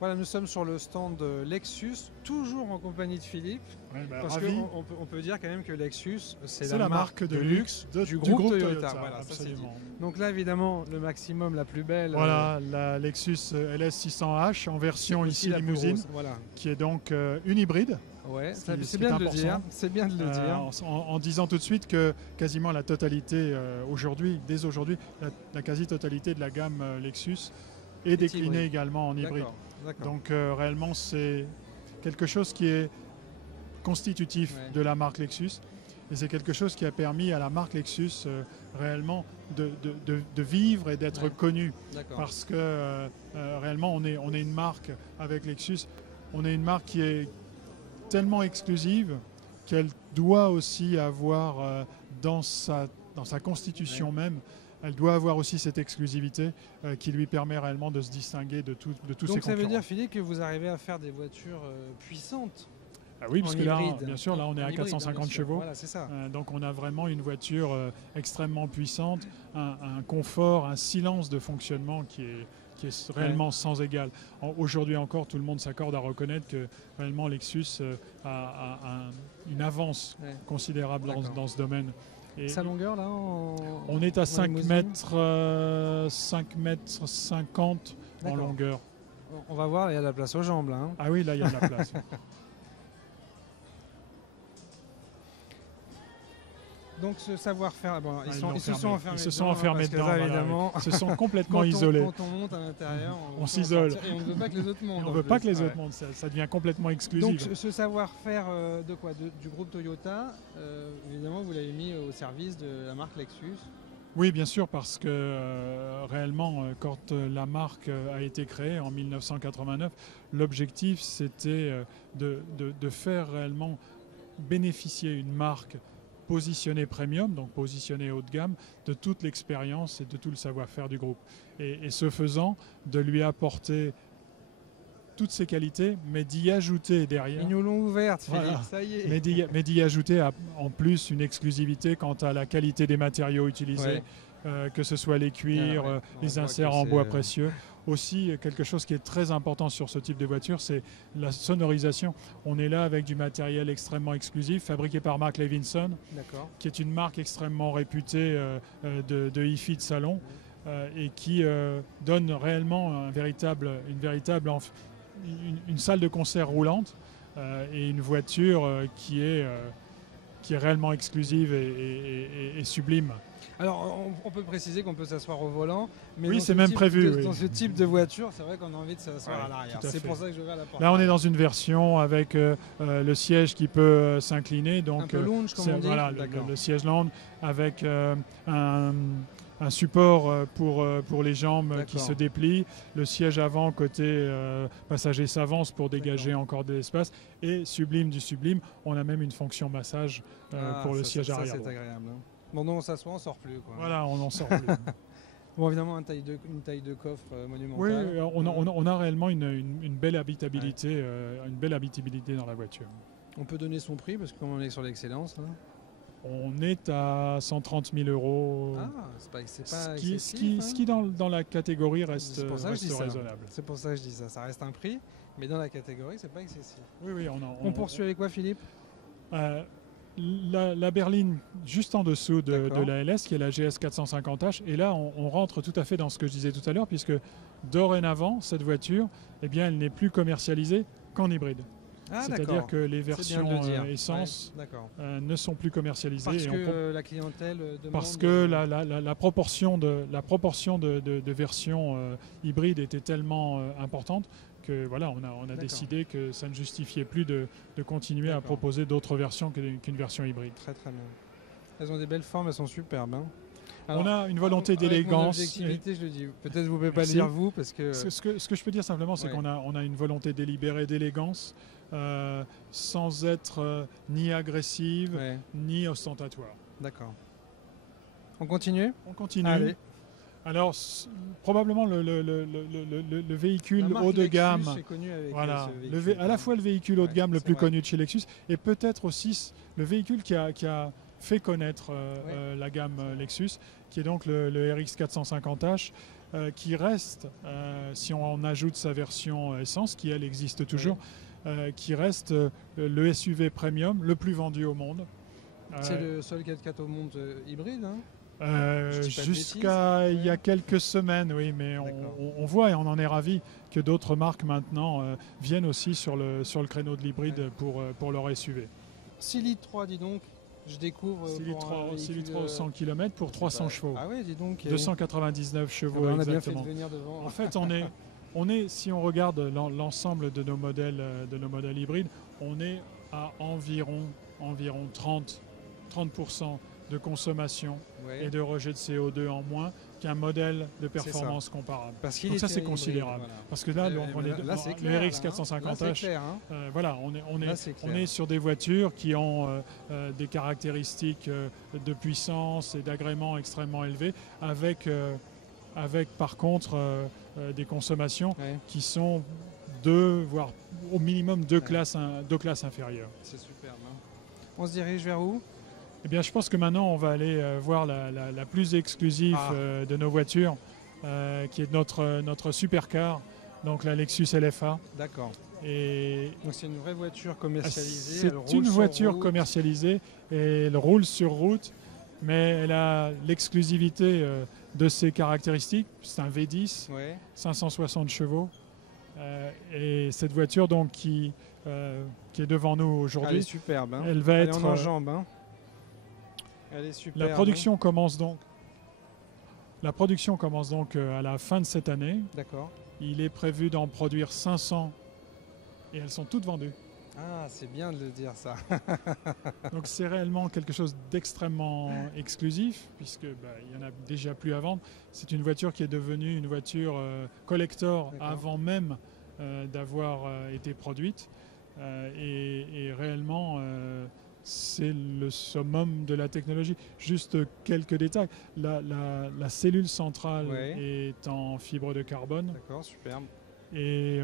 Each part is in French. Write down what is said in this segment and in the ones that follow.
Voilà, nous sommes sur le stand Lexus, toujours en compagnie de Philippe. Ouais, bah, Parce ravi. qu'on peut dire quand même que Lexus, C'est la marque de luxe du groupe Toyota. Voilà, ça, c'est dit. absolument. Donc là, évidemment, le maximum, la plus belle. Voilà, la Lexus LS600H en version aussi ici la plus limousine, grosse, voilà. qui est donc une hybride. Ouais, Ce qui c'est est bien de le important. dire. C'est bien de le dire. En disant tout de suite que quasiment la totalité aujourd'hui, dès aujourd'hui, la quasi-totalité de la gamme Lexus est déclinée hybride. également en hybride. D'accord. Donc réellement, c'est quelque chose qui est constitutif de la marque Lexus. Et c'est quelque chose qui a permis à la marque Lexus réellement de vivre et d'être connue. Parce que réellement, on est une marque avec Lexus. On est une marque qui est tellement exclusive qu'elle doit aussi avoir dans sa constitution même, elle doit avoir aussi cette exclusivité qui lui permet réellement de se distinguer de tous ses concurrents. Donc ça veut dire, Philippe, que vous arrivez à faire des voitures puissantes? Ah oui, parce que là, bien sûr, là on est à hybride, 450 chevaux. Voilà, c'est ça. Donc on a vraiment une voiture extrêmement puissante, un confort, un silence de fonctionnement qui est réellement sans égal. Aujourd'hui encore, tout le monde s'accorde à reconnaître que réellement Lexus a une avance considérable dans ce domaine. Et sa longueur là on est à 5 mètres 50 en longueur. On va voir, il y a de la place aux jambes là. Hein. Ah oui, là il y a de la place. Donc ce savoir-faire, bon, ils se sont enfermés dedans, là, évidemment. Ils se sont complètement isolés. Quand on monte à l'intérieur, on s'isole. Et on ne veut pas que les autres montent. On ne veut pas que les autres montent, ça devient complètement exclusif. Donc ce savoir-faire de quoi du groupe Toyota, évidemment vous l'avez mis au service de la marque Lexus. Oui, bien sûr, parce que réellement, quand la marque a été créée en 1989, l'objectif c'était de faire réellement bénéficier une marque positionnée premium, donc positionnée haut de gamme, de toute l'expérience et de tout le savoir-faire du groupe. Et ce faisant, de lui apporter toutes ses qualités, mais d'y ajouter derrière... Ils nous l'ont ouverte, Philippe, ça y est. Mais d'y ajouter en plus une exclusivité quant à la qualité des matériaux utilisés, que ce soit les cuirs, les inserts en bois précieux. Aussi, quelque chose qui est très important sur ce type de voiture, c'est la sonorisation. On est là avec du matériel extrêmement exclusif, fabriqué par Mark Levinson, qui est une marque extrêmement réputée de hi-fi de salon, et qui donne réellement une salle de concert roulante et une voiture qui est réellement exclusive et sublime. Alors, on peut préciser qu'on peut s'asseoir au volant, mais oui, c'est même prévu. Dans ce type de voiture, c'est vrai qu'on a envie de s'asseoir à l'arrière. C'est pour ça que je vais à la porte. Là, on est dans une version avec le siège qui peut s'incliner. Donc, un peu lounge, comme on dit. Voilà, le siège lounge avec un support pour les jambes qui se déplient, le siège avant côté passager s'avance pour dégager encore de l'espace, et sublime du sublime, on a même une fonction massage pour le siège arrière. C'est agréable. Hein. Bon, non, on s'assoit, on sort plus. Quoi. Voilà, on n'en sort plus. Bon, évidemment, une taille de coffre monumentale. Oui, on a réellement une belle habitabilité, dans la voiture. On peut donner son prix parce qu'on est sur l'excellence. Hein. On est à 130 000 €. Ah, c'est pas ce qui dans la catégorie reste raisonnable. C'est pour ça que je dis ça. Ça reste un prix, mais dans la catégorie, c'est pas excessif. Oui, on poursuit avec quoi, Philippe? La berline juste en dessous de la LS, qui est la GS 450H. Et là, on rentre tout à fait dans ce que je disais tout à l'heure, puisque dorénavant, cette voiture, eh bien, elle n'est plus commercialisée qu'en hybride. C'est-à-dire que les versions essence ne sont plus commercialisées. Parce que la clientèle demande... Parce que la proportion de versions hybrides était tellement importante que voilà, on a décidé que ça ne justifiait plus de continuer à proposer d'autres versions qu'une version hybride. Très très bien. Elles ont des belles formes, elles sont superbes. Hein. Alors, on a une volonté d'élégance. Objectivité, je le dis. Peut-être vous ne pouvez pas le dire vous, parce que... Ce que je peux dire simplement, c'est qu'on a une volonté délibérée d'élégance, sans être ni agressive, ni ostentatoire. D'accord. On continue ? On continue. Allez. Alors, probablement le véhicule haut de gamme, voilà, à la fois le véhicule haut de gamme le plus connu de chez Lexus, et peut-être aussi le véhicule qui a fait connaître la gamme Lexus, qui est donc le RX 450H, qui reste, si on ajoute sa version essence, qui elle existe toujours, qui reste le SUV premium le plus vendu au monde. C'est le seul 4x4 au monde hybride, hein? Jusqu'à il y a quelques semaines, oui, mais on voit et on en est ravi que d'autres marques maintenant viennent aussi sur le créneau de l'hybride pour leur SUV. 6 litres 3, dis donc, je découvre 6 litres 3 100 km pour 300 chevaux. Ah ouais, dis donc. 299 chevaux, on a exactement. bien fait de venir devant. En fait, on est, si on regarde l'ensemble de nos modèles hybrides, on est à environ 30% de consommation et de rejet de CO2 en moins qu'un modèle de performance comparable. Donc ça, c'est considérable. Voilà. Parce que là, le RX 450H, voilà, on est sur des voitures qui ont des caractéristiques de puissance et d'agrément extrêmement élevées, avec par contre des consommations qui sont voire au minimum deux classes inférieures. C'est superbe. Hein. On se dirige vers où ? Eh bien, je pense que maintenant, on va aller voir la plus exclusive de nos voitures, qui est notre supercar, donc la Lexus LFA. D'accord. Donc c'est une vraie voiture commercialisée. C'est une voiture commercialisée et elle roule sur route, mais elle a l'exclusivité de ses caractéristiques. C'est un V10, 560 chevaux. Et cette voiture donc qui est devant nous aujourd'hui, elle est superbe. Hein. Elle va être en jambes. Hein. Elle est superbe. La production commence donc à la fin de cette année. D'accord. Il est prévu d'en produire 500 et elles sont toutes vendues. Ah, c'est bien de le dire ça. Donc c'est réellement quelque chose d'extrêmement exclusif puisque il y en a déjà plus à vendre. C'est une voiture qui est devenue une voiture collector avant même d'avoir été produite et réellement c'est le summum de la technologie. Juste quelques détails. La cellule centrale est en fibre de carbone. D'accord, superbe. Et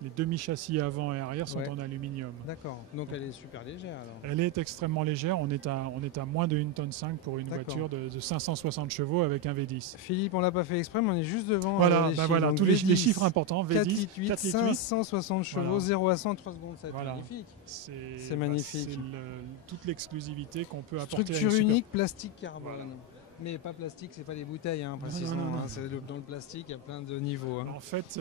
les demi-châssis avant et arrière sont en aluminium. D'accord, donc elle est super légère alors. Elle est extrêmement légère, on est à moins de 1,5 tonne pour une voiture de 560 chevaux avec un V10. Philippe, on l'a pas fait exprès, mais on est juste devant voilà, les chiffres. Voilà, tous les chiffres importants, V10, 4,8, 560 chevaux, 0 à 100 en 3 secondes, c'est magnifique. C'est magnifique. C'est toute l'exclusivité qu'on peut apporter. Structure unique, plastique carbone. Voilà. Mais pas plastique, c'est pas des bouteilles, précisément. Non. Dans le plastique, il y a plein de niveaux. En fait,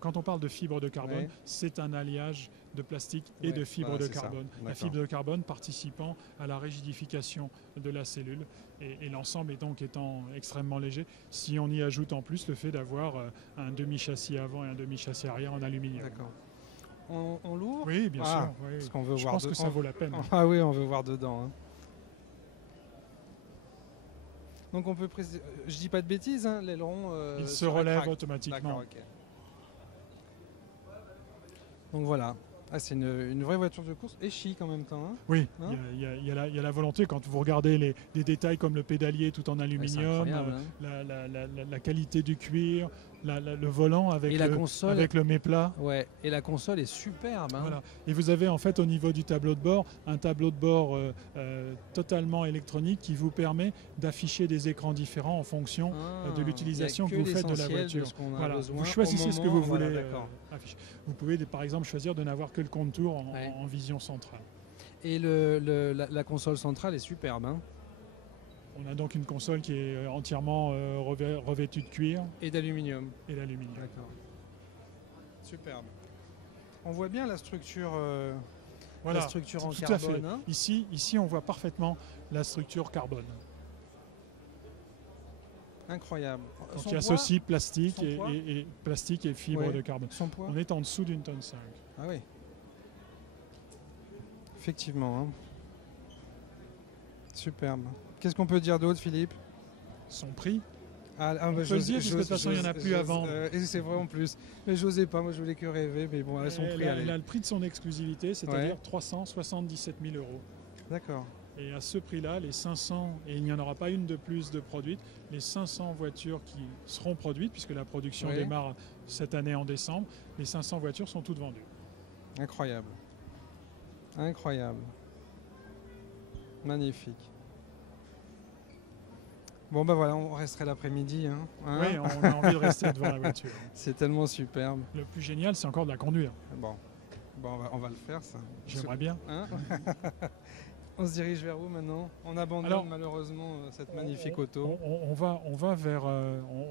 quand on parle de fibre de carbone, c'est un alliage de plastique et de fibre de carbone. La fibre de carbone participant à la rigidification de la cellule et l'ensemble étant extrêmement léger. Si on y ajoute en plus le fait d'avoir un demi-châssis avant et un demi-châssis arrière en aluminium. D'accord. On l'ouvre ? Oui, bien sûr. Oui. Parce qu'on veut Je pense que ça vaut la peine. Ah oui, on veut voir dedans. Hein. Donc on peut préciser, je dis pas de bêtises, l'aileron il se relève automatiquement. Okay. Donc voilà, c'est une vraie voiture de course et chic en même temps. Hein. Oui, il y a la volonté quand vous regardez les détails comme le pédalier tout en aluminium, la qualité du cuir, le volant avec le méplat. Ouais, et la console est superbe. Hein. Voilà. Et vous avez en fait au niveau du tableau de bord un tableau de bord totalement électronique qui vous permet d'afficher des écrans différents en fonction de l'utilisation que vous faites de la voiture. Vous choisissez ce que vous voulez afficher. Vous pouvez par exemple choisir de n'avoir que le contour en vision centrale. Et la console centrale est superbe. Hein. On a donc une console qui est entièrement revêtue de cuir. Et d'aluminium. D'accord. Superbe. On voit bien la structure, la structure en tout carbone. À fait. Hein. Ici, on voit parfaitement la structure carbone. Incroyable. Donc il associe plastique et fibre de carbone. Son poids ? On est en dessous d'1,5 tonne. Ah oui. Effectivement. Hein. Superbe. Qu'est-ce qu'on peut dire d'autre, Philippe ? Son prix. On peut le dire, parce que de toute façon, il n'y en a plus à vendre. C'est vrai en plus. Mais je n'osais pas, moi je voulais que rêver, mais bon, son prix. Elle a le prix de son exclusivité, c'est-à-dire 377 000 €. D'accord. Et à ce prix-là, les 500, et il n'y en aura pas une de plus de produites, les 500 voitures qui seront produites, puisque la production démarre cette année en décembre, les 500 voitures sont toutes vendues. Incroyable. Incroyable. Magnifique. Bon ben voilà, on resterait l'après-midi. Hein. Oui, on a envie de rester devant la voiture. C'est tellement superbe. Le plus génial, c'est encore de la conduire. Bon, on va le faire ça. J'aimerais bien. Hein. On se dirige vers où maintenant? On abandonne malheureusement cette magnifique auto. On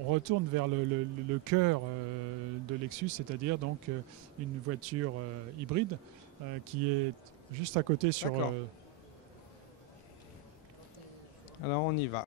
retourne vers le cœur de Lexus, c'est-à-dire donc une voiture hybride qui est juste à côté sur. Alors on y va.